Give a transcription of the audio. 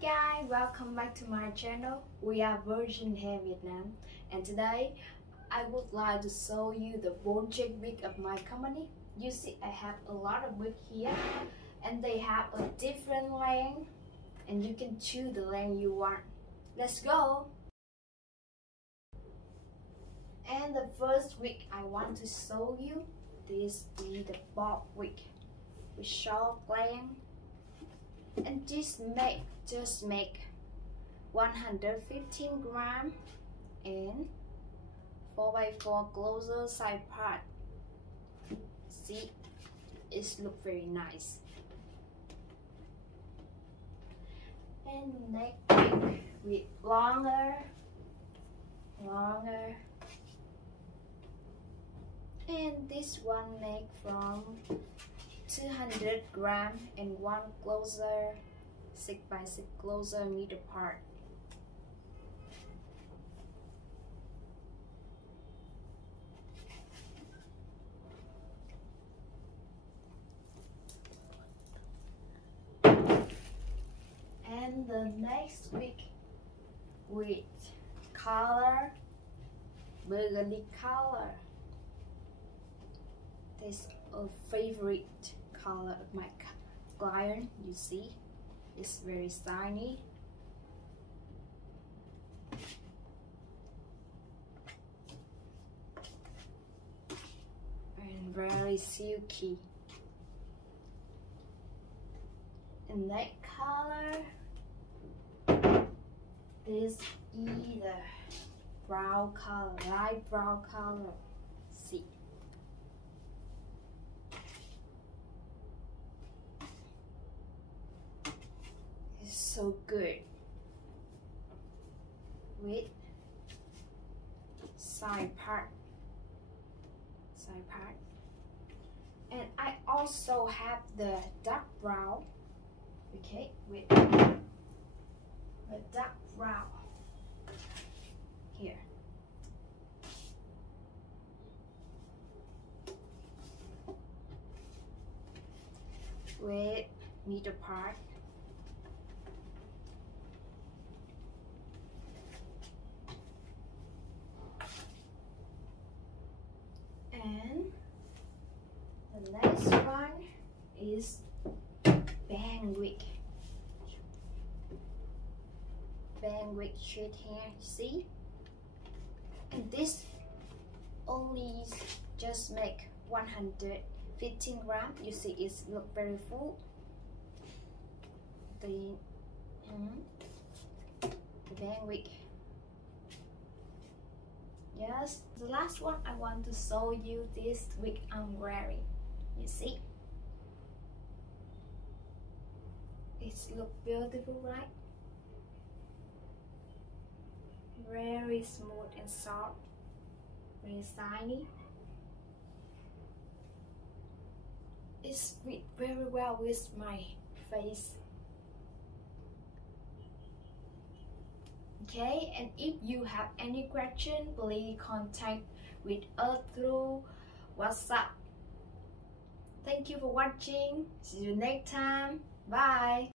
guys, welcome back to my channel. We are Virgin Hair Vietnam, and today I would like to show you the bone check wig of my company. You see I have a lot of wig here and they have a different length and you can choose the length you want. Let's go! And the first wig I want to show you, this is the bob wig with short length. And just make 115 gram and 4x4 closer side part. See, it look very nice. And neck wig with longer, and this one make from 200 gram and one closer 6x6 closer meter part. And the next wig with color, burgundy color. This is a favorite color of my client. You see, it's very shiny and very silky. And that color, this is the brown color, light brown color. See, it's so good with side part, and I also have the dark brown. Okay, with the dark brown here. With middle part. And the next one is bang wig. Bang wig straight hair, see? And this only just make 115 gram. You see it's look very full. The bang wig. Yes, the last one I want to show you this wig I'm wearing. You see? It look beautiful, right? Very smooth and soft, very shiny. It's fit very well with my face. Okay, and if you have any question, please contact with us through WhatsApp. Thank you for watching. See you next time. Bye.